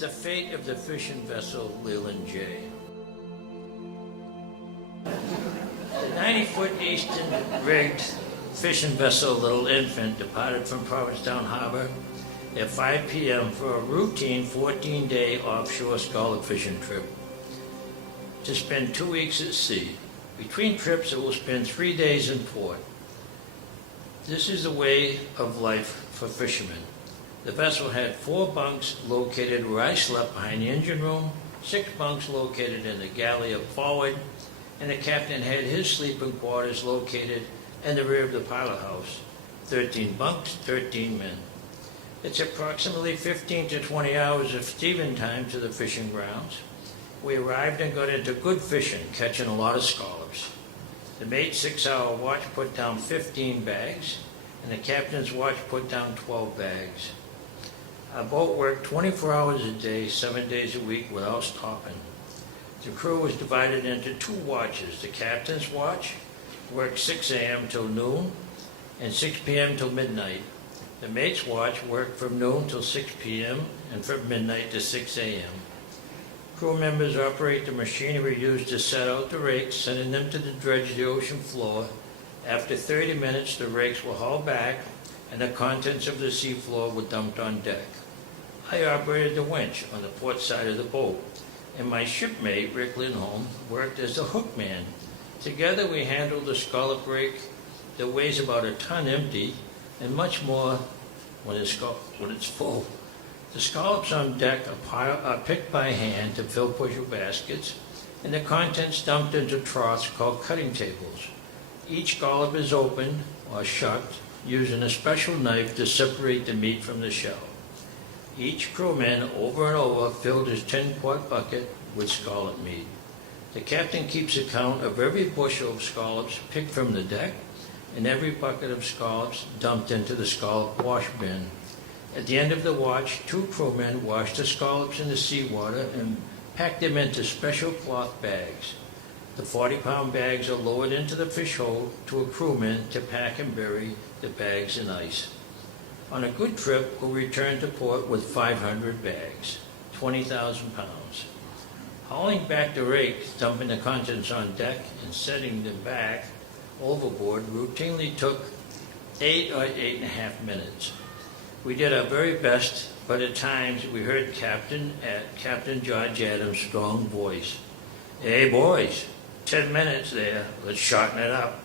The fate of the fishing vessel LeLand J. The 90-foot eastern rigged fishing vessel Little Infant departed from Provincetown Harbor at 5 p.m. for a routine 14-day offshore scallop fishing trip to spend 2 weeks at sea. Between trips, it will spend 3 days in port. This is the way of life for fishermen. The vessel had 4 bunks located where I slept behind the engine room, 6 bunks located in the galley up forward, and the captain had his sleeping quarters located in the rear of the pilot house. 13 bunks, 13 men. It's approximately 15 to 20 hours of steaming time to the fishing grounds. We arrived and got into good fishing, catching a lot of scallops. The mate's 6-hour watch put down 15 bags, and the captain's watch put down 12 bags. Our boat worked 24 hours a day, 7 days a week without stopping. The crew was divided into 2 watches. The captain's watch worked 6 a.m. till noon and 6 p.m. till midnight. The mate's watch worked from noon till 6 p.m. and from midnight to 6 a.m. Crew members operate the machinery used to set out the rakes, sending them to the dredge of the ocean floor. After 30 minutes, the rakes were hauled back and the contents of the seafloor were dumped on deck. I operated the winch on the port side of the boat, and my shipmate, Rick Lindholm, worked as the hook man. Together we handled the scallop rake that weighs about a ton empty and much more when it's full. The scallops on deck are picked by hand to fill bushel baskets, and the contents dumped into troughs called cutting tables. Each scallop is opened or shucked using a special knife to separate the meat from the shell. Each crewman over and over filled his 10-quart bucket with scallop meat. The captain keeps account of every bushel of scallops picked from the deck and every bucket of scallops dumped into the scallop wash bin. At the end of the watch, 2 crewmen wash the scallops in the seawater and pack them into special cloth bags. The 40-pound bags are lowered into the fish hold to a crewman to pack and bury the bags in ice. On a good trip, we'll return to port with 500 bags, 20,000 pounds. Hauling back the rakes, dumping the contents on deck, and setting them back overboard routinely took 8 or 8.5 minutes. We did our very best, but at times we heard Captain George Adams' strong voice. "Hey boys, 10 minutes there, let's shorten it up."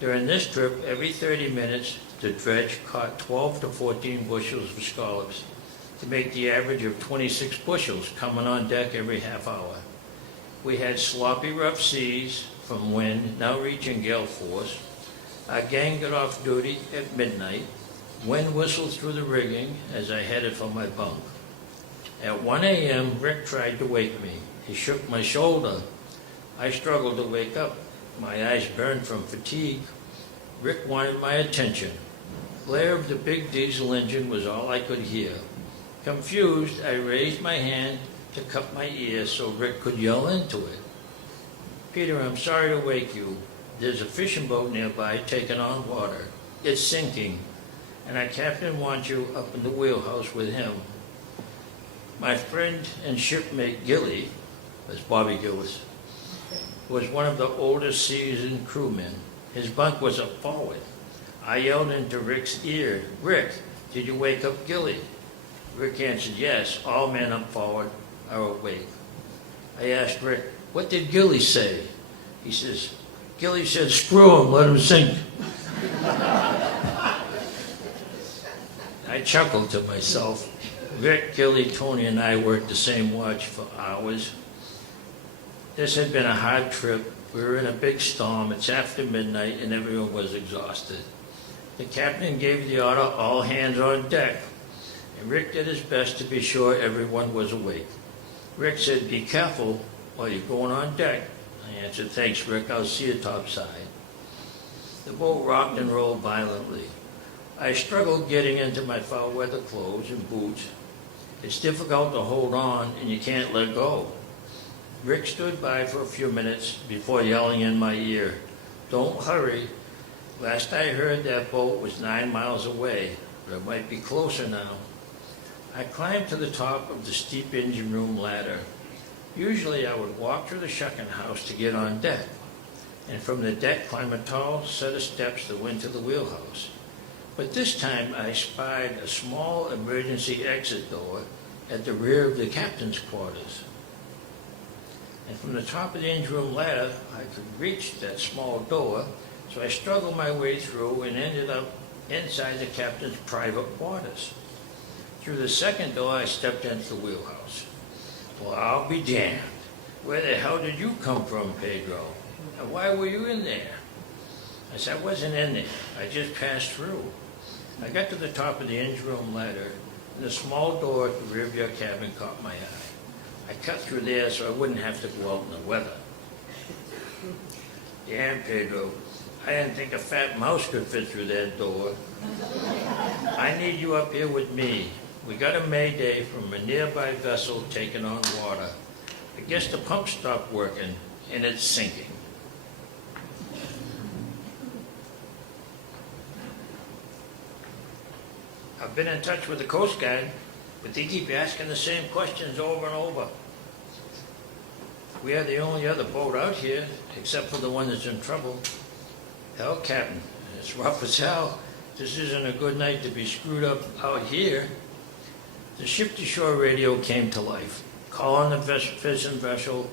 During this trip, every 30 minutes, the dredge caught 12 to 14 bushels of scallops to make the average of 26 bushels coming on deck every half hour. We had sloppy, rough seas from wind, now reaching gale force. Our gang got off duty at midnight. Wind whistled through the rigging as I headed for my bunk. At 1 a.m., Rick tried to wake me. He shook my shoulder. I struggled to wake up. My eyes burned from fatigue. Rick wanted my attention. Glare of the big diesel engine was all I could hear. Confused, I raised my hand to cup my ear so Rick could yell into it. "Peter, I'm sorry to wake you. There's a fishing boat nearby taking on water. It's sinking, and our captain wants you up in the wheelhouse with him." My friend and shipmate Gilly, that's Bobby Gillis, was one of the oldest seasoned crewmen. His bunk was up forward. I yelled into Rick's ear, "Rick, did you wake up Gilly?" Rick answered, "Yes, all men up forward are awake." I asked Rick, "What did Gilly say?" He says, "Gilly said, screw him, let him sink." I chuckled to myself. Rick, Gilly, Tony, and I worked the same watch for hours. This had been a hard trip. We were in a big storm. It's after midnight, and everyone was exhausted. The captain gave the order, "All hands on deck," and Rick did his best to be sure everyone was awake. Rick said, "Be careful while you're going on deck." I answered, "Thanks, Rick. I'll see you topside." The boat rocked and rolled violently. I struggled getting into my foul weather clothes and boots. It's difficult to hold on, and you can't let go. Rick stood by for a few minutes before yelling in my ear, "Don't hurry. Last I heard, that boat was 9 miles away, but it might be closer now." I climbed to the top of the steep engine room ladder. Usually I would walk through the shucking house to get on deck, and from the deck climb a tall set of steps that went to the wheelhouse. But this time I spied a small emergency exit door at the rear of the captain's quarters. And from the top of the engine room ladder, I could reach that small door, so I struggled my way through and ended up inside the captain's private quarters. Through the second door, I stepped into the wheelhouse. Well, I'll be damned. Where the hell did you come from, Pedro? And why were you in there? I said, I wasn't in there. I just passed through. I got to the top of the engine room ladder, and the small door at the rear of your cabin caught my eye. I cut through there so I wouldn't have to go out in the weather. Damn, Pedro, I didn't think a fat mouse could fit through that door. I need you up here with me. We got a mayday from a nearby vessel taking on water. I guess the pump stopped working and it's sinking. I've been in touch with the Coast Guard, but they keep asking the same questions over and over. We are the only other boat out here, except for the one that's in trouble. Hell, Captain, it's rough as hell. This isn't a good night to be screwed up out here. The ship-to-shore radio came to life. Calling the fishing vessel,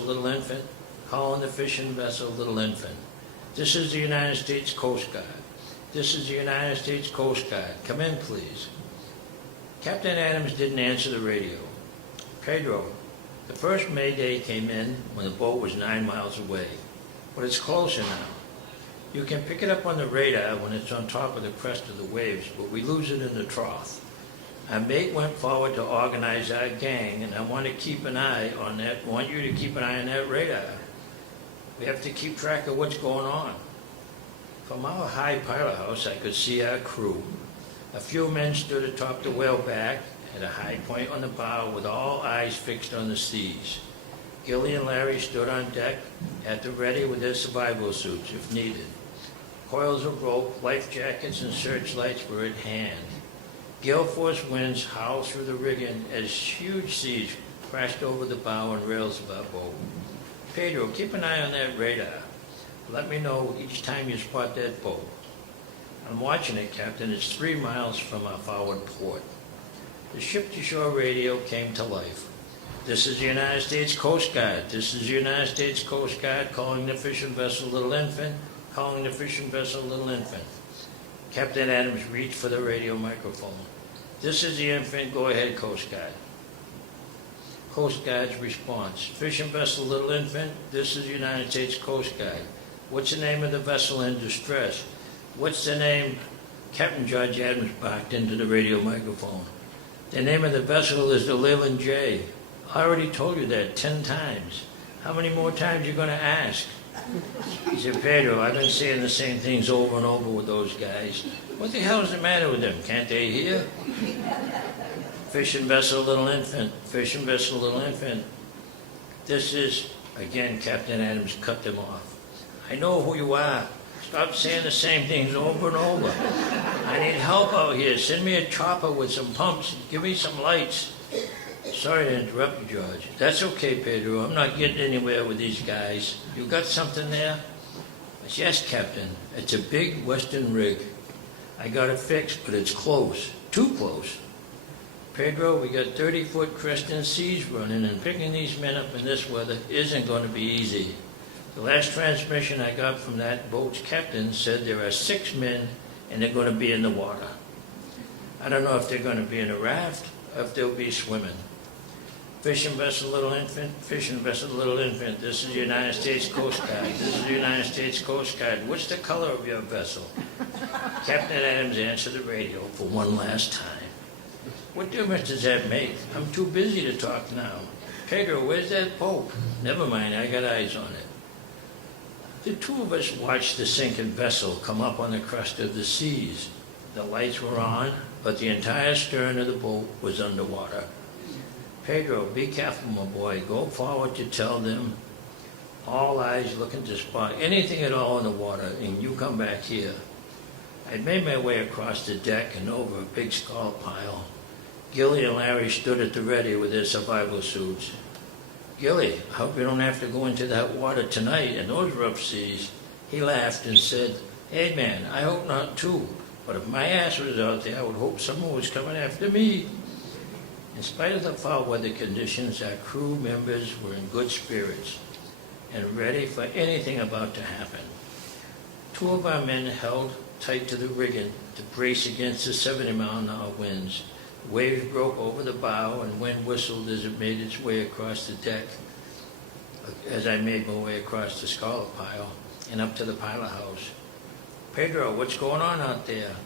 Little Infant. Calling the fishing vessel, Little Infant. This is the United States Coast Guard. This is the United States Coast Guard. Come in, please. Captain Adams didn't answer the radio. Pedro, the first mayday came in when the boat was 9 miles away, but it's closer now. You can pick it up on the radar when it's on top of the crest of the waves, but we lose it in the trough. Our mate went forward to organize our gang, and I want to keep an eye on that. I want you to keep an eye on that radar. We have to keep track of what's going on. From our high pilot house, I could see our crew. A few men stood atop the whaleback at a high point on the bow with all eyes fixed on the seas. Gilly and Larry stood on deck at the ready with their survival suits if needed. Coils of rope, life jackets, and searchlights were at hand. Gale force winds howled through the rigging as huge seas crashed over the bow and rails of our boat. Pedro, keep an eye on that radar. Let me know each time you spot that boat. I'm watching it, Captain. It's 3 miles from our forward port. The ship-to-shore radio came to life. This is the United States Coast Guard. This is the United States Coast Guard calling the fishing vessel Little Infant, calling the fishing vessel Little Infant. Captain Adams reached for the radio microphone. This is the Infant. Go ahead, Coast Guard. Coast Guard's response. Fishing vessel Little Infant. This is the United States Coast Guard. What's the name of the vessel in distress? What's the name? Captain Judge Adams barked into the radio microphone. The name of the vessel is the LeLand J. I already told you that 10 times. How many more times are you going to ask? He said, Pedro, I've been saying the same things over and over with those guys. What the hell is the matter with them? Can't they hear? Fishing vessel Little Infant. Fishing vessel Little Infant. This is, again, Captain Adams cut them off. I know who you are. Stop saying the same things over and over. I need help out here. Send me a chopper with some pumps. Give me some lights. Sorry to interrupt you, George. That's okay, Pedro. I'm not getting anywhere with these guys. You got something there? Yes, Captain. It's a big western rig. I got it fixed, but it's close. Too close. Pedro, we got 30-foot cresting seas running, and picking these men up in this weather isn't going to be easy. The last transmission I got from that boat's captain said there are 6 men and they're going to be in the water. I don't know if they're going to be in a raft or if they'll be swimming. Fishing vessel Little Infant, fishing vessel Little Infant. This is the United States Coast Guard. This is the United States Coast Guard. What's the color of your vessel? Captain Adams answered the radio for one last time. What difference does that make? I'm too busy to talk now. Pedro, where's that boat? Never mind, I got eyes on it. The two of us watched the sinking vessel come up on the crest of the seas. The lights were on, but the entire stern of the boat was underwater. Pedro, be careful, my boy. Go forward to tell them. All eyes looking to spot anything at all in the water, and you come back here. I'd made my way across the deck and over a big skull pile. Gilly and Larry stood at the ready with their survival suits. "Gilly, I hope you don't have to go into that water tonight in those rough seas." He laughed and said, "Hey man, I hope not too, but if my ass was out there, I would hope someone was coming after me." In spite of the foul weather conditions, our crew members were in good spirits and ready for anything about to happen. Two of our men held tight to the rigging to brace against the 70-mile-an-hour winds. Waves broke over the bow and wind whistled as it made its way across the deck, as I made my way across the scallop pile and up to the pilot house. "Pedro, what's going on out there?"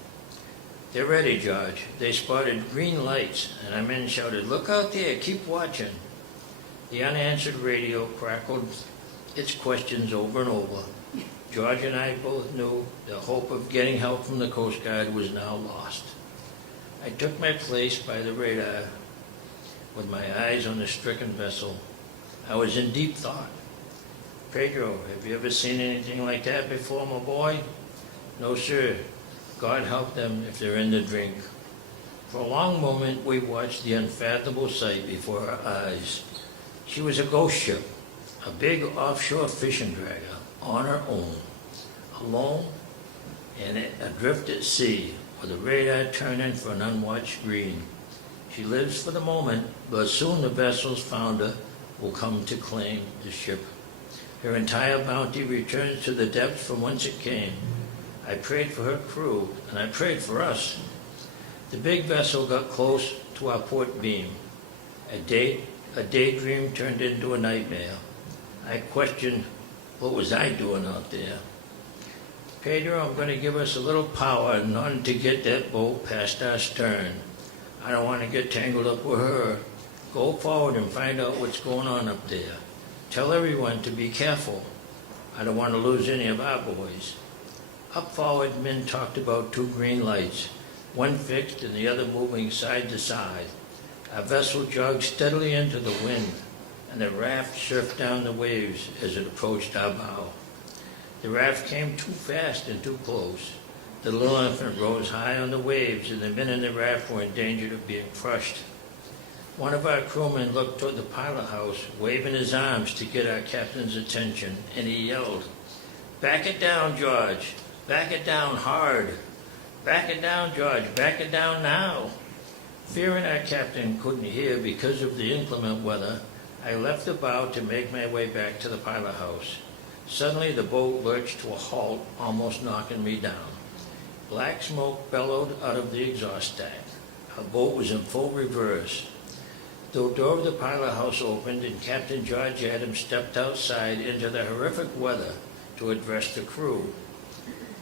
"They're ready, George. They spotted green lights," and our men shouted, "Look out there, keep watching." The unanswered radio crackled its questions over and over. George and I both knew the hope of getting help from the Coast Guard was now lost. I took my place by the radar with my eyes on the stricken vessel. I was in deep thought. "Pedro, have you ever seen anything like that before, my boy?" "No, sir. God help them if they're in the drink." For a long moment, we watched the unfathomable sight before our eyes. She was a ghost ship, a big offshore fishing dragger, on her own, alone and adrift at sea, with the radar turning for an unwatched green. She lives for the moment, but soon the vessel's founder will come to claim the ship. Her entire bounty returns to the depths from whence it came. I prayed for her crew, and I prayed for us. The big vessel got close to our port beam. A daydream turned into a nightmare. I questioned, what was I doing out there? "Pedro, I'm going to give us a little power in order to get that boat past our stern. I don't want to get tangled up with her. Go forward and find out what's going on up there. Tell everyone to be careful. I don't want to lose any of our boys." Up forward, men talked about two green lights, one fixed and the other moving side to side. Our vessel jogged steadily into the wind, and the raft surfed down the waves as it approached our bow. The raft came too fast and too close. The little infant rose high on the waves, and the men in the raft were in danger of being crushed. One of our crewmen looked toward the pilot house, waving his arms to get our captain's attention, and he yelled, "Back it down, George! Back it down hard! Back it down, George! Back it down now!" Fearing our captain couldn't hear because of the inclement weather, I left the bow to make my way back to the pilot house. Suddenly the boat lurched to a halt, almost knocking me down. Black smoke bellowed out of the exhaust stack. Our boat was in full reverse. The door of the pilot house opened, and Captain George Adams stepped outside into the horrific weather to address the crew.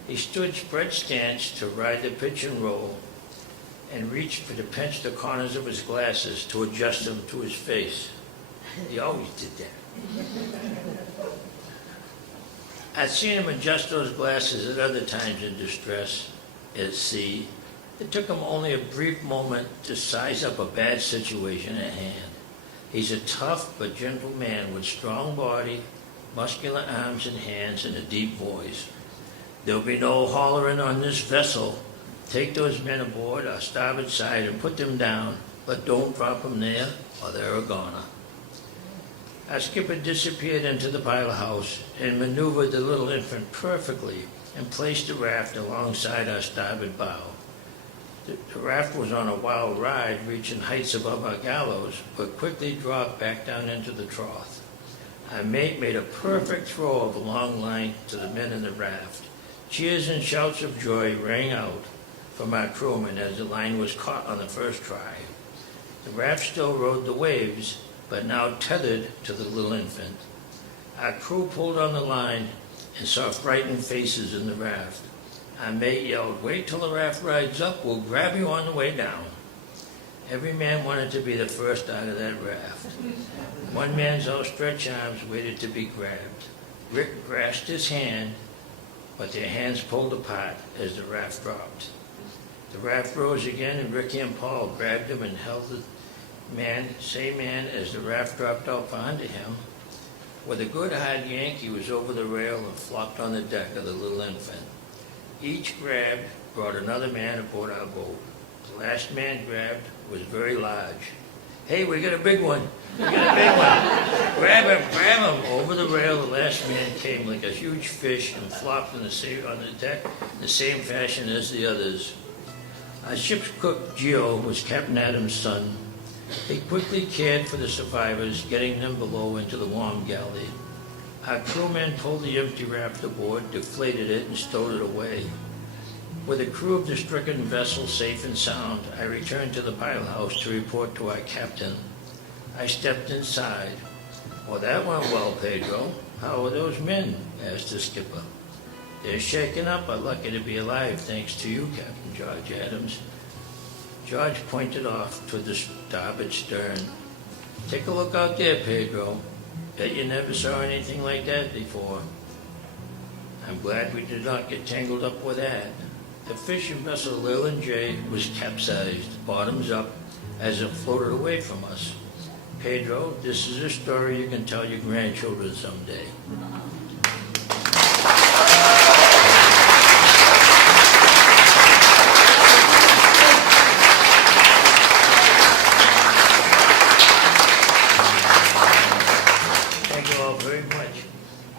He stood spread stance to ride the pitch and roll, and reached to pinch the corners of his glasses to adjust them to his face. He always did that. I'd seen him adjust those glasses at other times in distress, at sea. It took him only a brief moment to size up a bad situation at hand. He's a tough but gentle man with strong body, muscular arms and hands, and a deep voice. "There'll be no hollering on this vessel. Take those men aboard our starboard side and put them down, but don't drop them there or they're a goner." Our skipper disappeared into the pilot house and maneuvered the little infant perfectly and placed the raft alongside our starboard bow. The raft was on a wild ride, reaching heights above our gallows, but quickly dropped back down into the trough. Our mate made a perfect throw of a long line to the men in the raft. Cheers and shouts of joy rang out from our crewmen as the line was caught on the first try. The raft still rode the waves, but now tethered to the little infant. Our crew pulled on the line and saw frightened faces in the raft. Our mate yelled, "Wait till the raft rides up, we'll grab you on the way down." Every man wanted to be the first out of that raft. One man's outstretched arms waited to be grabbed. Rick grasped his hand, but their hands pulled apart as the raft dropped. The raft rose again, and Ricky and Paul grabbed him and held the same man as the raft dropped out from under him. With a good hard yank, he was over the rail and flopped on the deck of the little infant. Each grab brought another man aboard our boat. The the last man grabbed was very large. Hey, we got a big one. We got a big one. Grab him. Over the rail, the last man came like a huge fish and flopped on the deck in the same fashion as the others. Our ship's cook, Gio, was Captain Adams' son. He quickly cared for the survivors, getting them below into the warm galley. Our crewman pulled the empty raft aboard, deflated it, and stowed it away. With the crew of the stricken vessel safe and sound, I returned to the pilehouse to report to our captain. I stepped inside. Well, that went well, Pedro. How are those men? Asked the skipper. They're shaken up, but lucky to be alive, thanks to you, Captain George Adams. George pointed off to the starboard stern. Take a look out there, Pedro. Bet you never saw anything like that before. I'm glad we did not get tangled up with that. The fishing vessel LeLand J was capsized, bottoms up, as it floated away from us. Pedro, this is a story you can tell your grandchildren someday. Thank you all very much.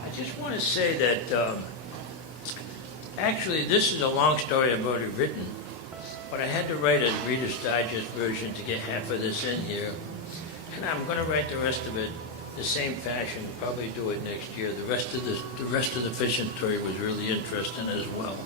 I just want to say that actually, this is a long story I've already written, but I had to write a Reader's Digest version to get half of this in here. And I'm going to write the rest of it the same fashion, probably do it next year. The rest of the fishing story was really interesting as well.